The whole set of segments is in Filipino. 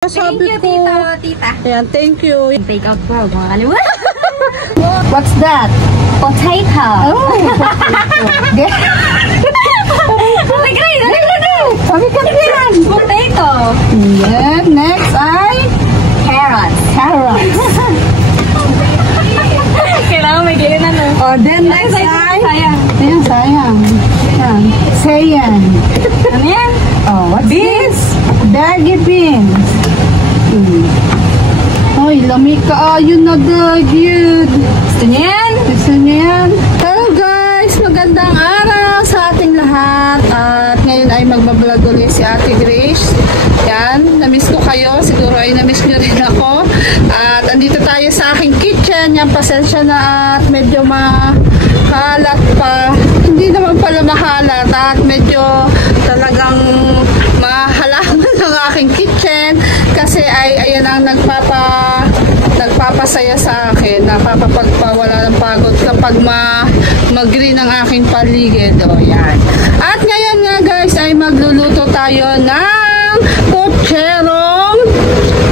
Thank you, tita. Ayan, thank you. Take out po, mga kaliwa. What's that? Potato. Oh, sabi ka yan. Potato. Yeah, next ay Carrots. Kailangan may gilin na, no? Oh, then next ay sayang. ayan, sayang. Ayan. Sayan. Ano yan? Oh, what's this? Daggy beans. Ay, lamig ka. Yun na cute. Gusto niya yan? Gusto niya yan. Hello guys, magandang araw sa ating lahat. At ngayon ay magbablog ulit si Ate Grace. Yan, namiss ko kayo. Siguro ay namiss nyo rin ako. At andito tayo sa aking kitchen. Yan, pasensya na at medyo makalat pa. Hindi naman pala makalat at medyo talagang mahalaman ng aking kitchen kasi ay ayan ang nagpapasaya sa akin, napapagpawala ng pagod kapag mag-green ang aking paligid. O yan. At ngayon nga guys ay magluluto tayo ng putserong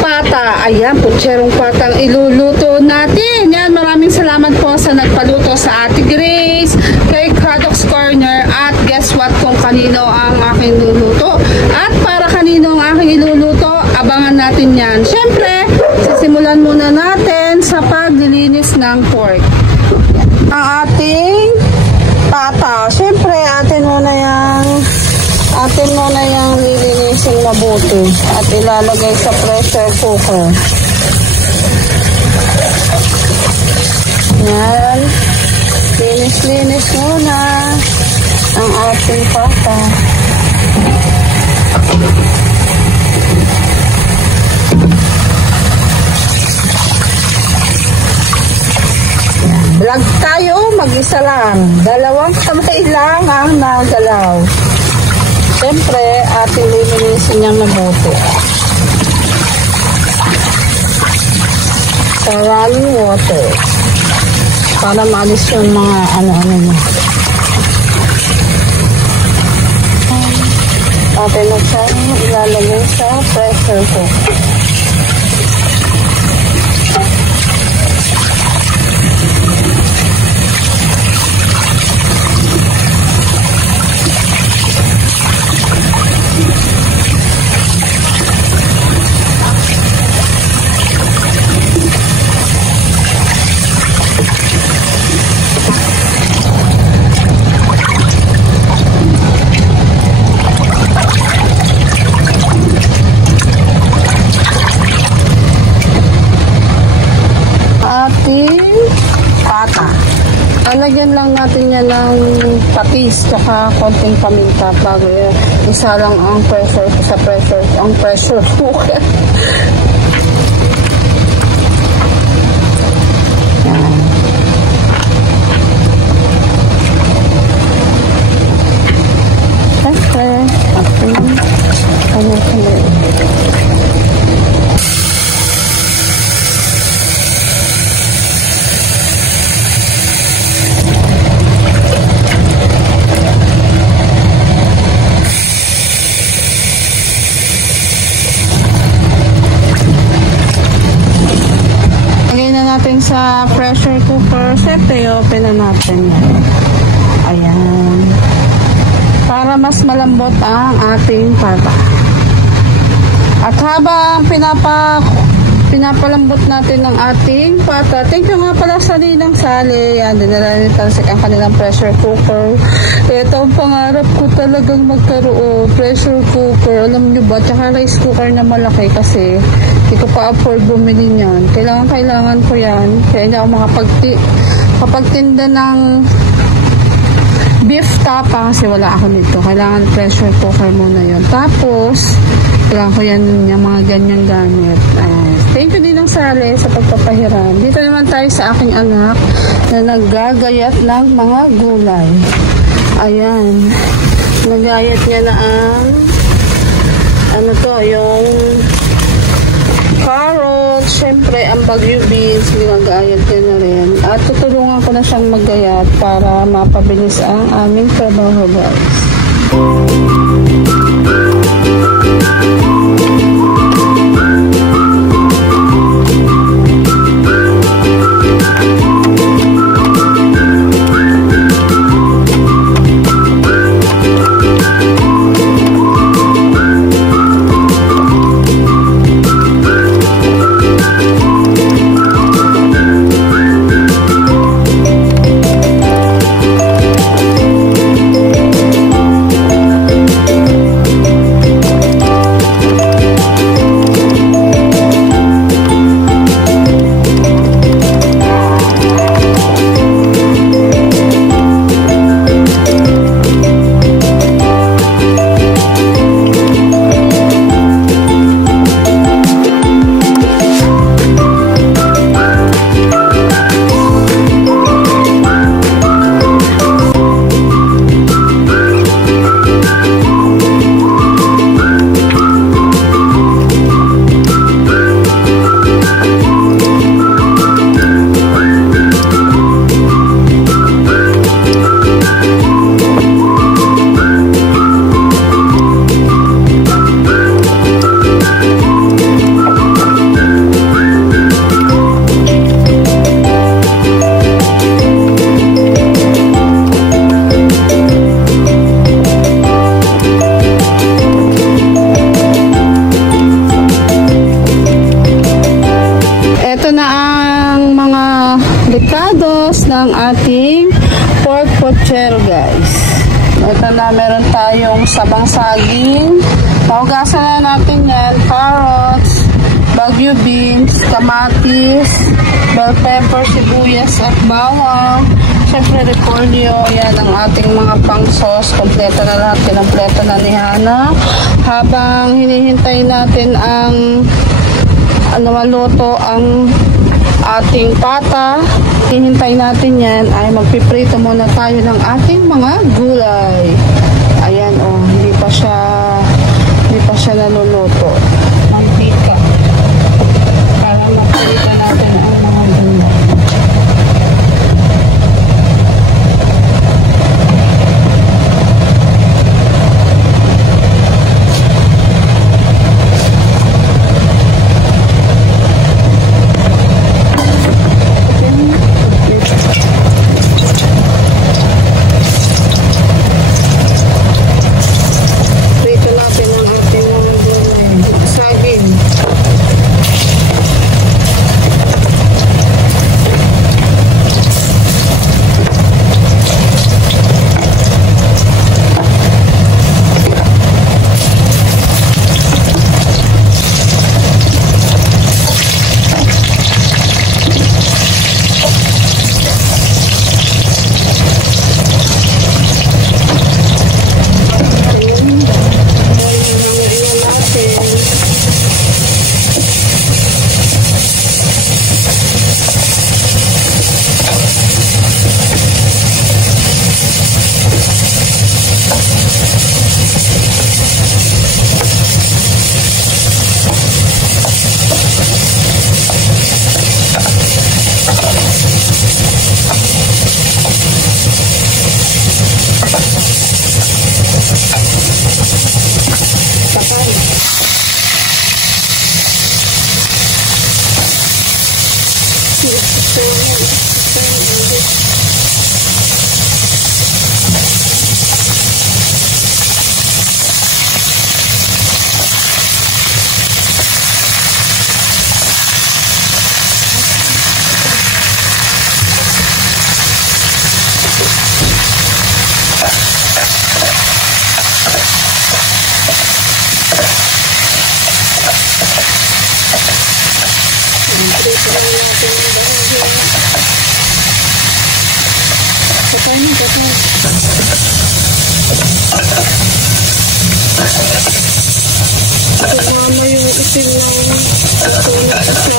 pata. Ayan, putserong patang iluluto natin. Yan, maraming salamat po sa nagpaluto sa Ate Grace, kay Craddock's Corner, at guess what kung kanino ang aking luluto at para kanino ang aking iluluto, abangan natin yan. Syempre, sisimulan muna natin sa paglilinis ng pork. Ang ating pata, syempre atin muna yung lilinisin mabuti at ilalagay sa pressure cooker. Yan, linis muna ang ating pata. Vlog tayo, mag-isa lang. 2 kamay lang ang nagalaw. Siyempre, ating lilinisin niyang mabuti. Sa running water. Para maalis yung mga ano-ano niya. Atin na siya ilalagay sa pressure cooker. Lagyan lang natin yan ng patis tsaka konting paminta bago isa lang ang pressure cooker. Yan. Siyempre, ating sa pressure cooker. Siyempre, open na natin yan. Ayan. Para mas malambot ang ating pata. At habang pinapalambot natin ng ating pata, thank you nga pala sa Ninang Sally. Yan, dinala nito ang kanilang pressure cooker. Ito ang pangarap ko talagang magkaroon. Pressure cooker. Alam nyo ba? Tsaka rice cooker na malaki kasi hindi ko pa afford bumili niyan. Kailangan ko yan. Kaya hindi ako makapagtinda ng beef tapa kasi wala ako nito. Kailangan pressure cooker muna yun. Tapos, kailangan ko yan yung mga ganyang gamit. Thank you din ng Sally sa pagpapahiram. Dito naman tayo sa aking anak na naggagayat ng mga gulay. Ayan. Nagayat niya na ang yung carrot, syempre ang bagyo beans, ginagayat niya na rin. At tutulungan ko na siyang maggayat para mapabilis ang aming trabaho, guys. sabang saging. Paugasan na natin yan. Carrots, Baguio beans, kamatis, bell pepper, sibuyas at bawang. Siyempre, repolyo. Yan ang ating mga pang-sauce. Kompleto na lahat. Kompleto na ni Hana. Habang hinihintay natin ang maluto ang ating pata, hinihintay natin yan, ay magpiprito muna tayo ng ating mga gulay. Ayan, oh, hindi pa siya naluluto. Mantika. Para mapalita natin ang mga gulay. Mama yung isin ng tulad sa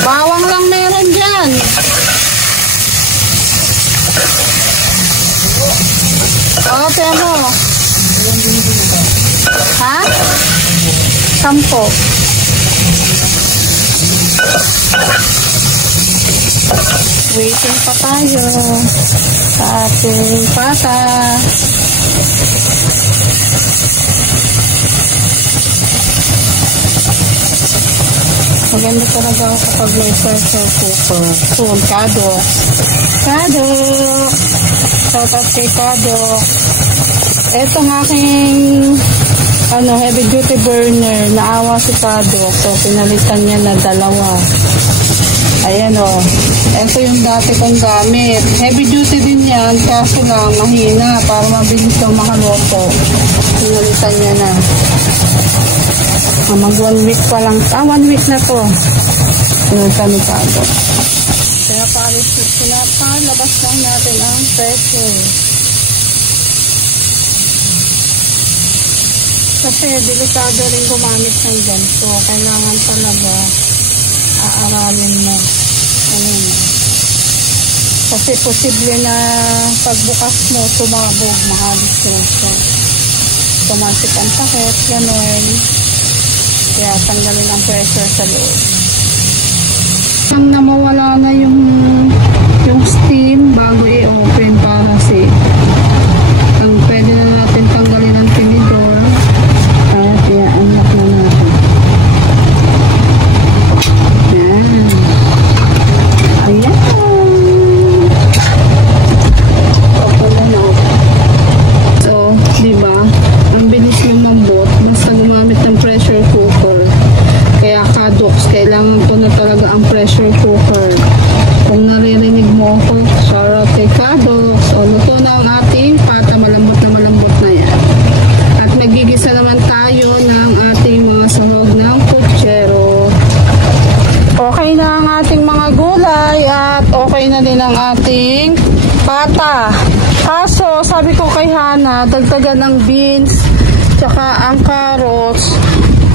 bawang lang meron dyan. Oo, pero. Ha? 10. Waiting pa tayo sa ating pata. Maganda talaga ako kapag may pressure cooker. Soon, Kado. Kado! Shout out kay Kado. Itong aking heavy duty burner. Naawa si Kado. So, pinalitan niya na 2. Ayan o. Ito yung dati kong gamit. Heavy duty din yan. Kaso lang, mahina. Para mabilis daw makaluto. Pinalitan niya na. Mag 1 week pa lang. 1 week na to. Pinagsanitado. Kaya palabas lang natin ang pressure. Kasi delikado rin gumamit ng ganito. Kailangan talaga aaralin mo. Ayun. Kasi posible na pagbukas mo, tumabog, mahalis siya. Tumansik ang takot, gano'n. Kaya tanggalin ang pressure sa loob. Nang namawala na yung steam bago i-open para safe. Ang pwede na natin tanggalin ang tinidor at i-unlock na natin. Yan. Ayan. Open na na. So, diba? Ang bilis lumambot basta gumamit ng pressure cooker. Kaya kadoks, kailangan ko na talaga ang pressure cooker. Kung naririnig mo ako, shout out kay Kadoks. O, luto na ang ating pata. Malambot na yan. At magigisa naman tayo ng ating mga sahog ng putsero. Okay na ang ating mga gulay at okay na din ang ating pata. Kaso, sabi ko kay Hana, dagdagan ng beans, tsaka ang carrots,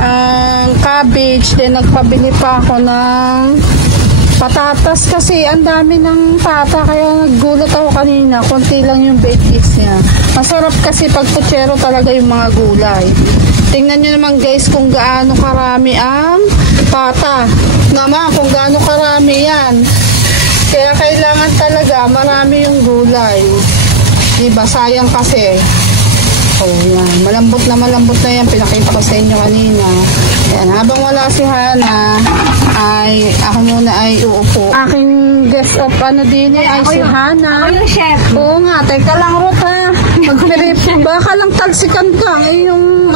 ang cabbage, then nagpabili pa ako ng patatas kasi ang dami ng pata kaya naggulat ako kanina, konti lang yung veggies niya. Masarap kasi pag putsero talaga yung mga gulay. Tingnan nyo naman guys kung gaano karami ang pata. Naman kung gaano karami yan. Kaya kailangan talaga marami yung gulay. Diba? Sayang kasi. Oh, yan. Malambot na yan. Pinakita ko sa inyo kanina. Yan. Habang wala si Hana, ay ako muna ay uupo. Aking guest of ano din ay si Hana. Ako yung chef. Oo nga. Teka lang, Ruth ha. Baka lang talsikan ka. Eh, yung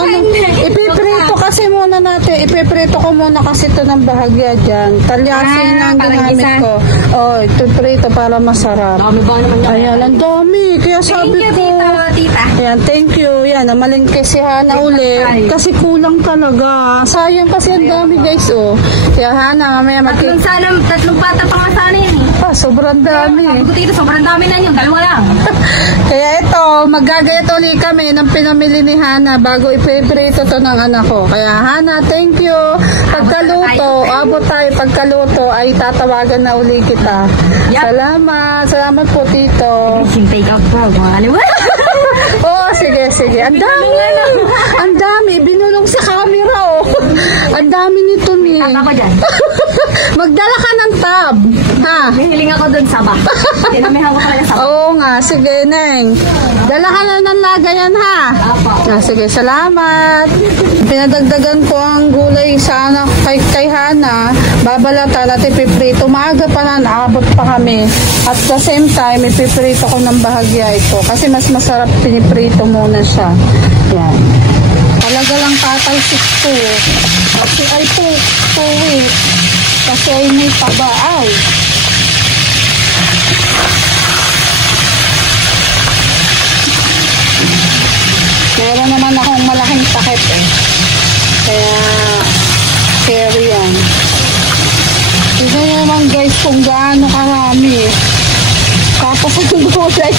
ipiprito kasi muna natin. Ipiprito ko muna kasi ito ng bahagya dyan. Talyasin na ang ginamit ko. Oh, ipiprito para masarap. Dami ba naman yan? Ayan, ang dami. Kaya sabi ko. Tita. Ayan, thank you. Yan, namalingke si Hana ulit. Kasi kulang talaga. Sayang kasi ang dami guys, oh. Kaya Hana, mamaya Tatlong pata pa nga sana yun eh. sobrang dami. Sabi ko dito, sobrang dami na yun. Dalawa lang. Kaya ito, magagayat uli kami ng pinamili ni Hana bago ipiprito to ng anak ko. Kaya Hana, thank you. Pagkaluto, abot tayo. Pagkaluto ay tatawagan na uli kita. Yep. Salamat po, Tito. Yung take out po, mga kaliwan. Oh, sige. Ang dami. Binulong sa camera, oh. Ang dami nito ni. Tama ko dyan. Magdala ka ng tab. Ha? May hiling ako dun sa ba. Tinamihan ko pala sa ba. Oo nga. Sige, Neng. Dala ka na ng lagayan, ha? Apo. Sige, salamat. Pinadagdagan ko ang gulay sa anak kay Hana. Babalatan at ipiprito. Maaga pa na, naabot pa kami. At the same time, ipiprito ko ng bahagya ito. Kasi mas masarap piniprito muna siya. Yan. Talaga lang tatay 6'2". Kasi ay 2 weeks. Kasi ay may taba ay. Meron naman akong malaking takip eh. Kaya carry yan. Tignan nyo naman guys kung gaano karami. Tapos ang gulay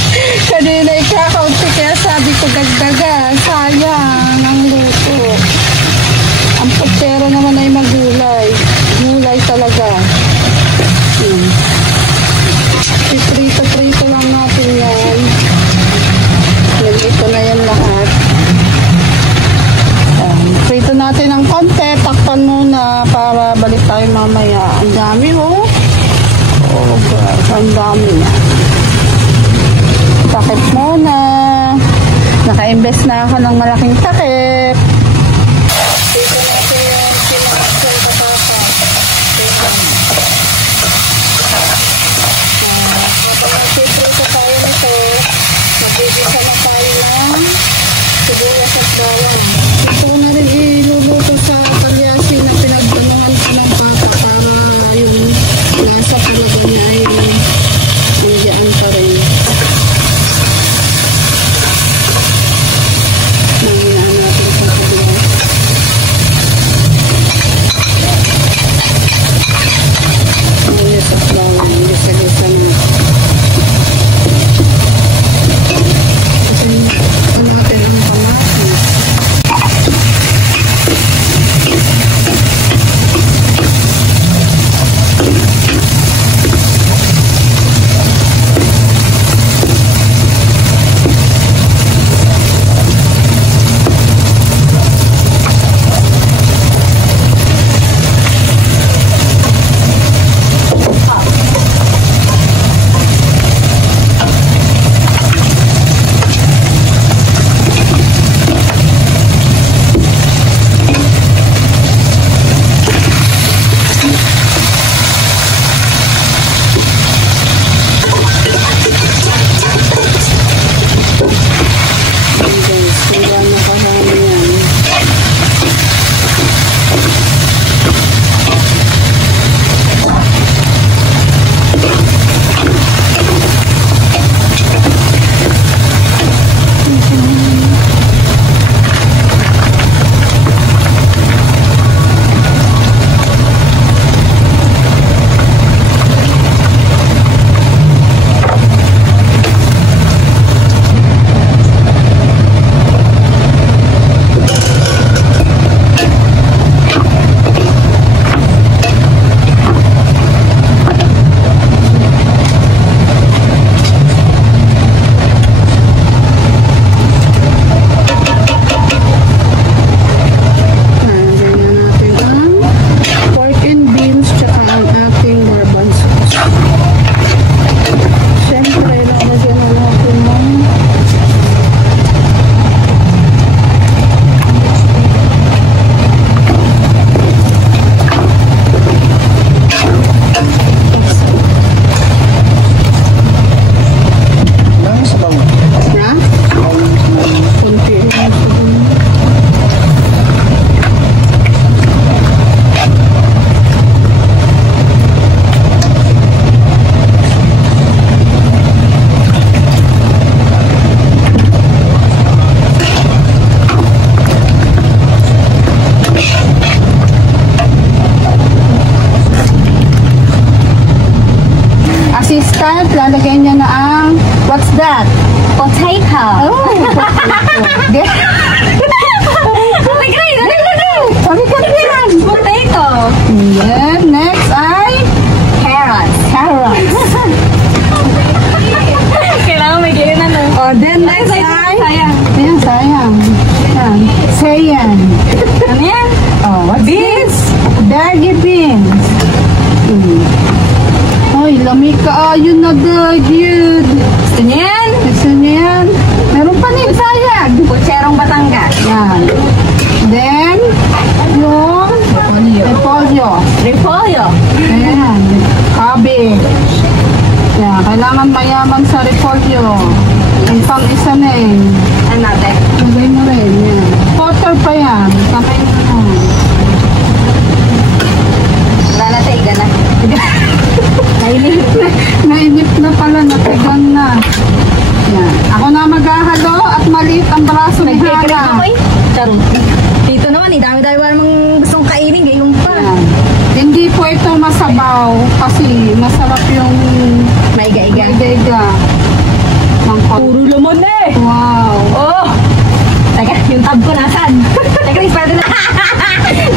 kanina ikakaunti kaya sabi ko dagdagan. Sayang ang luto. Ang putsero naman ay magulay. Gulay talaga. Prito lang natin yan. Ito na yan lahat. Prito natin ng konti. Takpan muna para balik tayo mamaya. Ang dami oh. Oh gosh, ang dami na. Takip muna. Naka-invest na ako ng malaking takip. Prito natin yung pinakasal katapa. Habang nagpiprito tayo nito, magigisa na tayo ng sibuyas at bawang. Ito na rin iluluto sa kalyasin na pinagdanuhan ko ng pata para yung nasa talaga niya ay nandiyan pa rin. Nangyaan Sabi ka rin. Potato. Then, next ay Carrots. carrots. Kailangan may ganyan ano. Oh, then next ay Sayang. ayan, sayang. Ayan. Sayan. Ano yan? Oh, what's this? Daggy beans. Ay, lamig ka. Ayun na, dude. Gusto niyo yan? Gusto niya yan? Meron pa rin sayag. Putserong Batangas. Yan. Then, yung repolyo. Repolyo. Ayan. Cabbage. Yan. Kailangan mayaman sa repolyo. Yung pang-isa na eh. Ano natin? Lagay mo rin. Yan. Water pa yan. Kamay mo na. Wala na tayo na. Nainip. Nainip na pala. Natigan na. Yan. Ako na maghahalo at maliit ang braso ni Nag-break ako Hana. eh. Charot. Dito naman eh. Dami-dami pa namang gustong kainin. Gayon pa. Yan. Hindi po ito masabaw kasi masarap yung Maiga-iga. iga-iga. Puro laman eh. Wow. Oh! Teka, yung tab ko nasan? Teka, pwede na.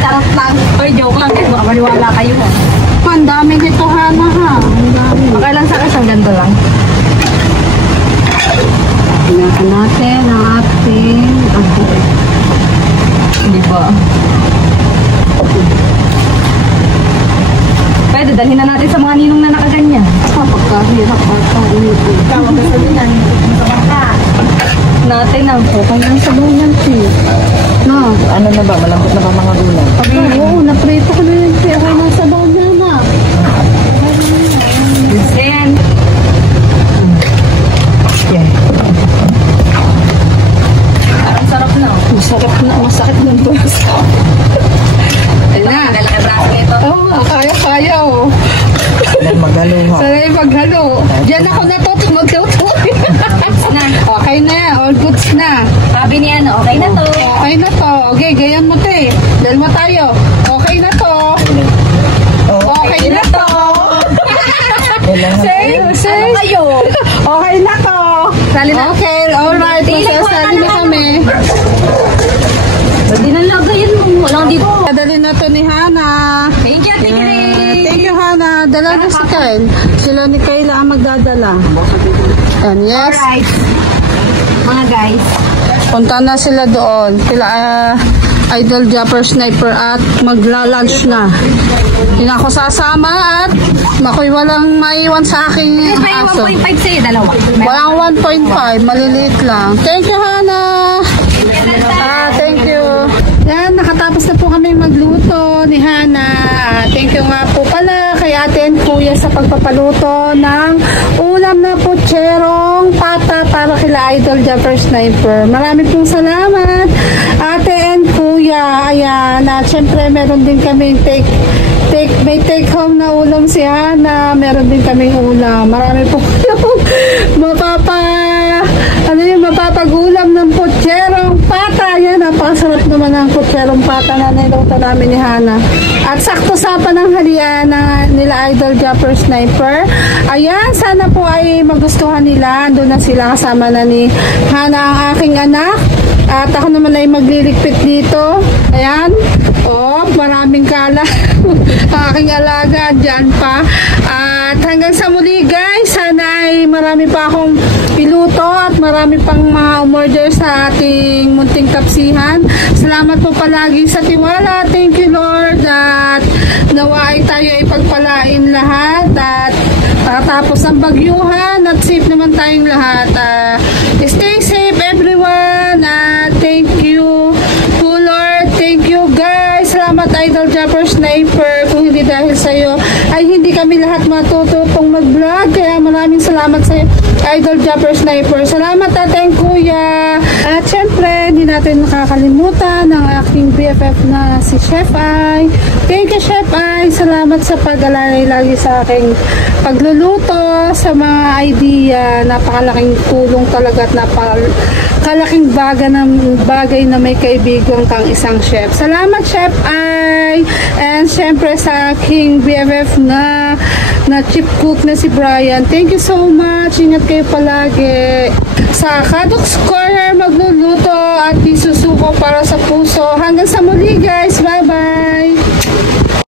Charot lang. Oy, joke lang. Kasi baka maniwala kayo mo. Ang dami nito, Hana, ha? Ang dami. Okay lang sa isang ganito lang. Pinaka natin ang ating Hindi ba? Pwede, dalhin na natin sa mga ninong na nakaganyan. pagkahirap ata. Tama ka sabihan. Masama ka. Natin ang Okay lang sa buong yan, sis. No. Ano na ba? Malambot na ba mga gulay? Oo, naprito ko na yun, sis. Okay lang sa buong yan, ha? Then, parang sarap na. Masakit ng tulas. Ayun na. Galaki braso nito. Oo, kaya, oh. Maghalo ho. Sanay maghalo. Diyan ako magtuto. Na. Okay na yan, all goods na. Sabi niya, no, okay na to. Okay na to. Okay, gayan mo, te. Dalawa tayo. Okay na to. Okay na to. Say. Ano kayo? Okay na to. Sali na. Okay, alright. Masasali na kami. Hindi na lagayin mo. Walang dito. Dadali na to ni Hana. Thank you, Ate Grace. Thank you, Hana. Dala na si Kyle. Sila ni Kyle ang magdadala. And yes. Alright. Mga guys. Punta na sila doon. Sila Idol Japper Sniper at magla-lunch na. Hindi na ako sasama at makoy walang maiwan sa aking May aso. 1.5 sa'yo, dalawa. Walang 1.5. Maliliit lang. Thank you, Hana. Thank you. Yan, nakatapos na po kami magluto ni Hana. Thank you nga po pala kay Ate and Kuya sa pagpapaluto ng ulam na putserong pata para kila Idol Japper Sniper. Marami pong salamat, Ate and Kuya. Ayan, at syempre meron din kami may take home na ulam si Hana. Meron din kaming ulam. Marami po mapapag-ulam ng putserong pata. Yan, napakasarap naman ang putserong pata na niluto namin ni Hana. At sakto sa pananghalian na nila Idol Japper Sniper. Ayan, sana po ay magustuhan nila. Doon na sila kasama na ni Hana, ang aking anak. At ako naman ay magliligpit dito. Ayan. Oh, maraming kala. Ang aking alaga dyan pa. At hanggang sa muli guys, sana ay marami pa akong piluto at marami pang mga umorder sa ating munting tapsihan. Salamat po palagi sa tiwala. Thank you Lord. At nawa ay tayo ay pagpalain lahat. At tapos ang bagyuhan at safe naman tayong lahat. Stay safe everyone. Thank you po Lord. Thank you guys. Salamat Idol Japper Sniper. Kung hindi dahil sa'yo ay hindi kami lahat matutupong mag-vlog. Kaya maraming salamat sa'yo Idol Japper Sniper. Salamat Ate and Kuya. At syempre hindi natin nakakalimutan ang aking BFF na si Chef Ai. Thank you Chef Ai. Salamat sa pag-alalay lagi sa aking pagluluto, sa mga idea. Napakalaking tulong talaga at napakalaking bagay na may kaibigan kang isang chef. Salamat Chef Ai. And syempre sa aking BFF na chief cook na si Brian. Thank you so much. Ingat kayo palagi. sa Kadok's Corner magluluto at isusuko para sa puso. Hanggang sa muli guys. Bye-bye!